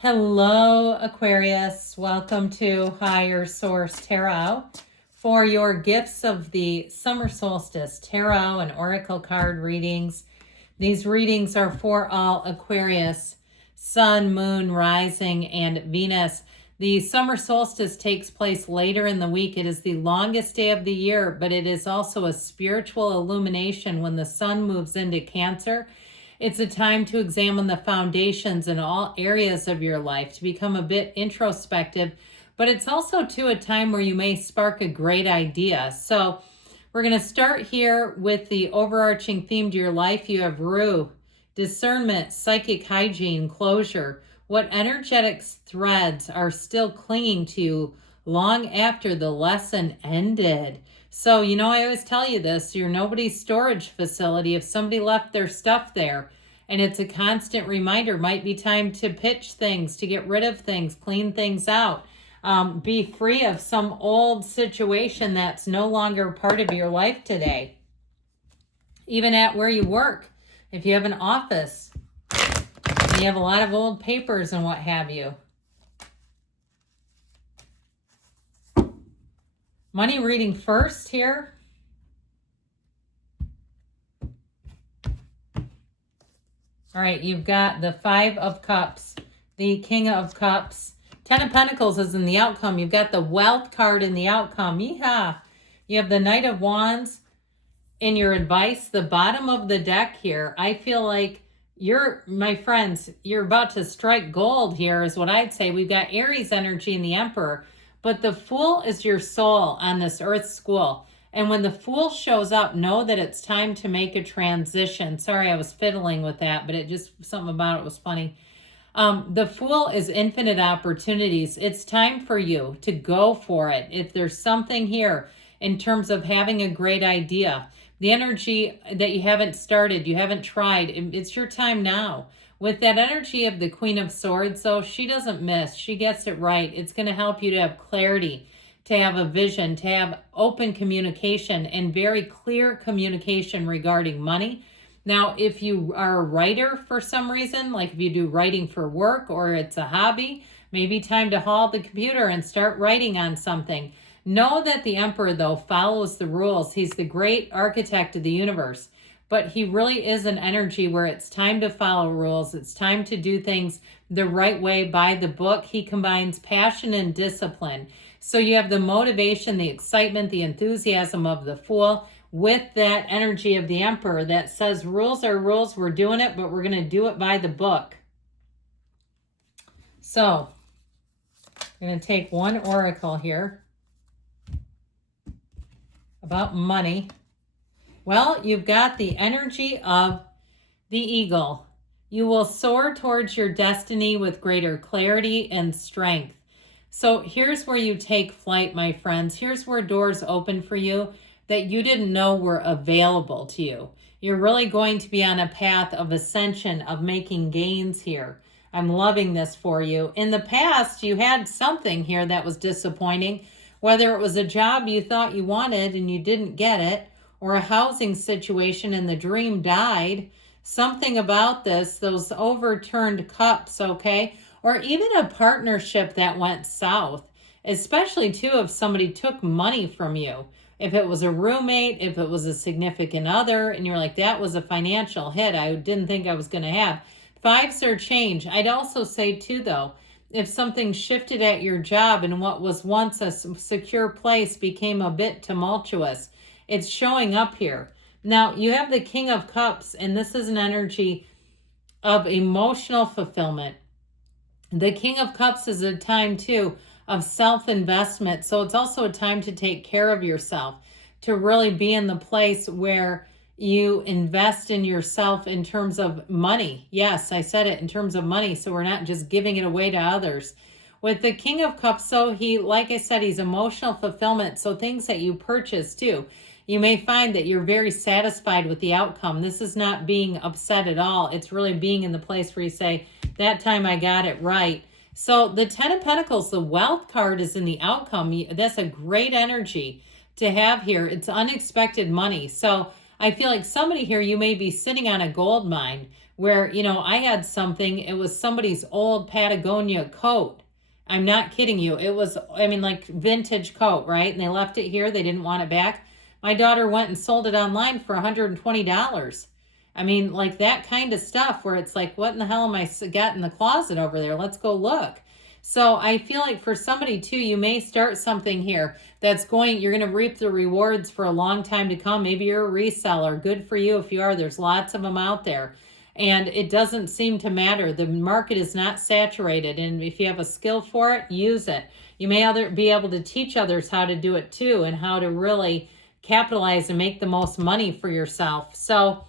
Hello, Aquarius. Welcome to Higher Source Tarot for your gifts of the summer solstice tarot and oracle card readings. These readings are for all Aquarius, Sun, Moon, Rising, and Venus. The summer solstice takes place later in the week. It is the longest day of the year, but it is also a spiritual illumination when the sun moves into Cancer. It's a time to examine the foundations in all areas of your life, to become a bit introspective, but it's also too a time where you may spark a great idea. So we're going to start here with the overarching theme to your life. You have Rue, discernment, psychic hygiene, closure. What energetic threads are still clinging to you long after the lesson ended? So, I always tell you this, you're nobody's storage facility. If somebody left their stuff there, and it's a constant reminder, might be time to pitch things, to get rid of things, clean things out, be free of some old situation that's no longer part of your life today. Even at where you work, if you have an office, and you have a lot of old papers and what have you. Money reading first here. All right, you've got the Five of Cups, the King of Cups. Ten of Pentacles is in the outcome. You've got the Wealth card in the outcome. Yeehaw. You have the Knight of Wands in your advice. The bottom of the deck here, I feel like my friends, you're about to strike gold here is what I'd say. We've got Aries energy in the Emperor. But the Fool is your soul on this earth school. And when the Fool shows up, know that it's time to make a transition. Sorry, I was fiddling with that, but something about it was funny. The Fool is infinite opportunities. It's time for you to go for it. If there's something here in terms of having a great idea, the energy that you haven't started, you haven't tried, it's your time now. With that energy of the Queen of Swords, though, she doesn't miss. She gets it right. It's going to help you to have clarity, to have a vision, to have open communication and very clear communication regarding money. Now, if you are a writer for some reason, like if you do writing for work or it's a hobby, maybe time to haul the computer and start writing on something. Know that the Emperor, though, follows the rules. He's the great architect of the universe. But he really is an energy where it's time to follow rules. It's time to do things the right way by the book. He combines passion and discipline. So you have the motivation, the excitement, the enthusiasm of the Fool with that energy of the Emperor that says rules are rules. We're doing it, but we're going to do it by the book. So I'm going to take one oracle here about money. Well, you've got the energy of the eagle. You will soar towards your destiny with greater clarity and strength. So here's where you take flight, my friends. Here's where doors open for you that you didn't know were available to you. You're really going to be on a path of ascension, of making gains here. I'm loving this for you. In the past, you had something here that was disappointing, whether it was a job you thought you wanted and you didn't get it, or a housing situation and the dream died. Something about this, those overturned cups, okay? Or even a partnership that went south, especially too if somebody took money from you. If it was a roommate, if it was a significant other, and you're like, that was a financial hit I didn't think I was going to have. Fives are change. I'd also say too, though, if something shifted at your job and what was once a secure place became a bit tumultuous, it's showing up here. Now, you have the King of Cups, and this is an energy of emotional fulfillment. The King of Cups is a time, too, of self-investment. So it's also a time to take care of yourself, to really be in the place where you invest in yourself in terms of money. Yes, I said it in terms of money, so we're not just giving it away to others. With the King of Cups, so like I said, he's emotional fulfillment. So things that you purchase, too. You may find that you're very satisfied with the outcome. This is not being upset at all. It's really being in the place where you say, that time I got it right. So the Ten of Pentacles, the Wealth card is in the outcome. That's a great energy to have here. It's unexpected money. So I feel like somebody here, you may be sitting on a gold mine where, you know, I had something, it was somebody's old Patagonia coat. I'm not kidding you. It was, I mean, like vintage coat, right? And they left it here. They didn't want it back. My daughter went and sold it online for $120. I mean, like that kind of stuff where it's like, what in the hell am I got in the closet over there? Let's go look. So I feel like for somebody too, you may start something here that's going, you're going to reap the rewards for a long time to come. Maybe you're a reseller. Good for you if you are. There's lots of them out there. And it doesn't seem to matter. The market is not saturated. And if you have a skill for it, use it. You may be able to teach others how to do it too, and how to really capitalize and make the most money for yourself. So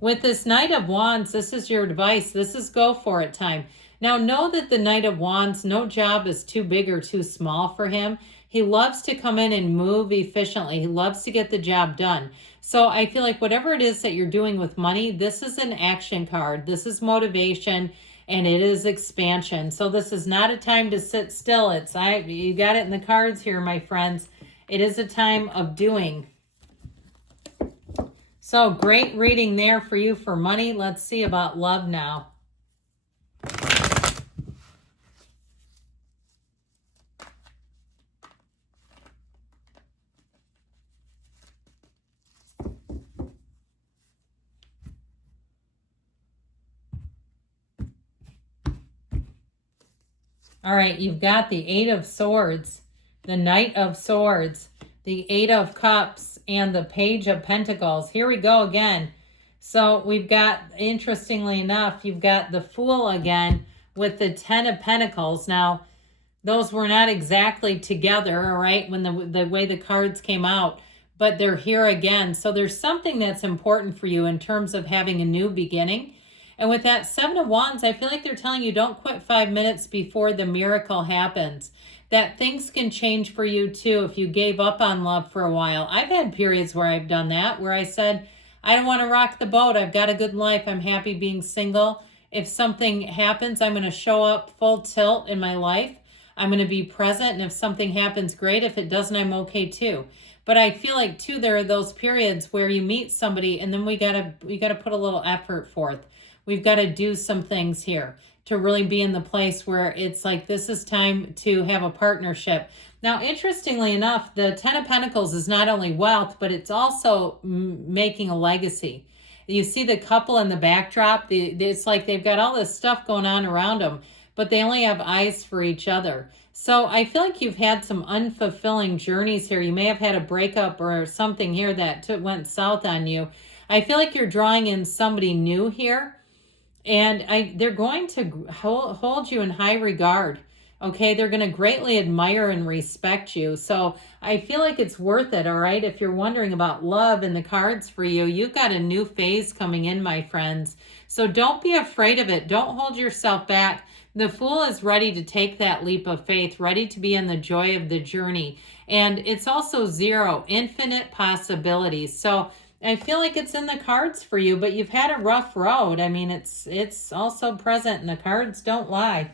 with this Knight of Wands, this is your advice. This is go for it time. Now know that the Knight of Wands, no job is too big or too small for him. He loves to come in and move efficiently. He loves to get the job done. So I feel like whatever it is that you're doing with money, this is an action card. This is motivation and it is expansion. So this is not a time to sit still. You got it in the cards here, my friends. It is a time of doing. So great reading there for you for money. Let's see about love now. All right, you've got the Eight of Swords, the Knight of Swords, the Eight of Cups, and the Page of Pentacles. Here we go again. So we've got, interestingly enough, you've got the Fool again with the Ten of Pentacles. Now, those were not exactly together, all right, when the way the cards came out, but they're here again. So there's something that's important for you in terms of having a new beginning. And with that Seven of Wands, I feel like they're telling you don't quit 5 minutes before the miracle happens. That things can change for you too if you gave up on love for a while. I've had periods where I've done that, where I said, I don't want to rock the boat. I've got a good life. I'm happy being single. If something happens, I'm going to show up full tilt in my life. I'm going to be present. And if something happens, great. If it doesn't, I'm okay too. But I feel like too, there are those periods where you meet somebody and then we gotta put a little effort forth. We've got to do some things here to really be in the place where it's like, this is time to have a partnership. Now, interestingly enough, the Ten of Pentacles is not only wealth, but it's also making a legacy. You see the couple in the backdrop. It's like they've got all this stuff going on around them, but they only have eyes for each other. So I feel like you've had some unfulfilling journeys here. You may have had a breakup or something here that went south on you. I feel like you're drawing in somebody new here. And they're going to hold you in high regard, okay? They're going to greatly admire and respect you. So I feel like it's worth it, all right? If you're wondering about love and the cards for you, you've got a new phase coming in, my friends. So don't be afraid of it. Don't hold yourself back. The Fool is ready to take that leap of faith, ready to be in the joy of the journey. And it's also zero, infinite possibilities. So I feel like it's in the cards for you, but you've had a rough road. I mean, it's also present and the cards don't lie.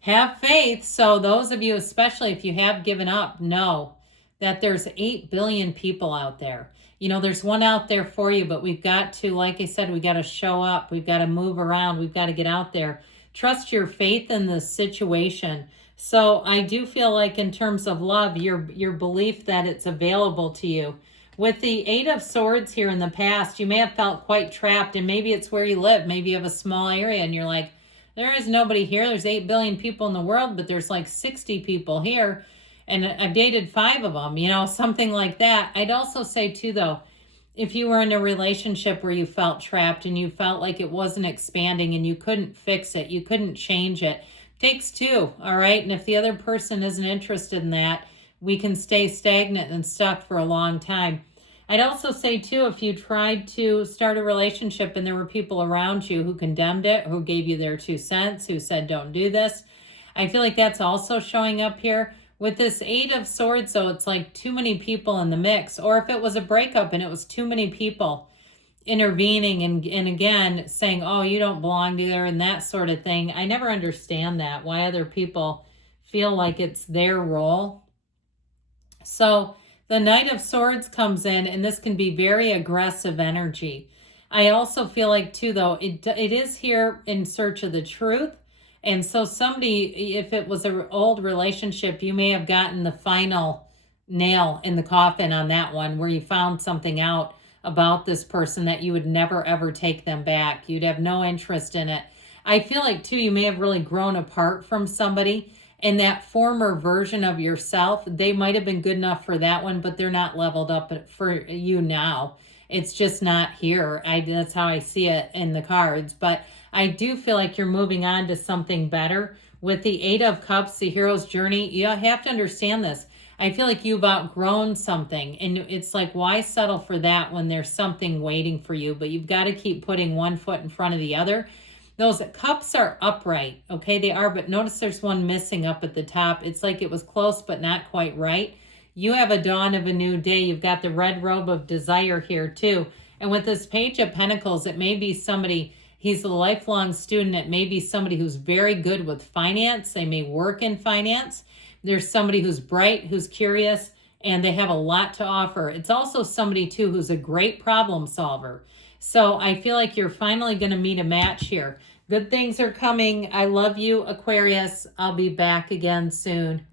Have faith. So those of you, especially if you have given up, know that there's 8 billion people out there. You know, there's one out there for you, but we've got to, like I said, we got to show up. We've got to move around. We've got to get out there. Trust your faith in the situation. So I do feel like in terms of love, your belief that it's available to you. With the Eight of Swords here in the past, you may have felt quite trapped, and maybe it's where you live. Maybe you have a small area and you're like, there is nobody here. There's 8 billion people in the world, but there's like 60 people here. And I've dated 5 of them, you know, something like that. I'd also say too, though, if you were in a relationship where you felt trapped and you felt like it wasn't expanding and you couldn't fix it, you couldn't change it, takes 2, all right? And if the other person isn't interested in that, we can stay stagnant and stuck for a long time. I'd also say too, if you tried to start a relationship and there were people around you who condemned it, who gave you their 2 cents, who said, don't do this, I feel like that's also showing up here. With this Eight of Swords, though, it's like too many people in the mix. Or if it was a breakup and it was too many people, intervening and again saying, oh, you don't belong there and that sort of thing. I never understand that, why other people feel like it's their role. So the Knight of Swords comes in, and this can be very aggressive energy. I also feel like too, though, it is here in search of the truth. And so somebody, if it was an old relationship, you may have gotten the final nail in the coffin on that one, where you found something out about this person that you would never ever take them back. You'd have no interest in it. I feel like too, you may have really grown apart from somebody, and that former version of yourself, they might have been good enough for that one, but they're not leveled up for you now. It's just not here. That's how I see it in the cards. But I do feel like you're moving on to something better. With the Eight of Cups, the hero's journey, you have to understand this. I feel like you've outgrown something, and it's like, why settle for that when there's something waiting for you? But you've got to keep putting one foot in front of the other. Those cups are upright, okay? They are, but notice there's one missing up at the top. It's like it was close, but not quite right. You have a dawn of a new day. You've got the red robe of desire here too. And with this Page of Pentacles, it may be somebody, he's a lifelong student. It may be somebody who's very good with finance. They may work in finance. There's somebody who's bright, who's curious, and they have a lot to offer. It's also somebody too who's a great problem solver. So I feel like you're finally going to meet a match here. Good things are coming. I love you, Aquarius. I'll be back again soon.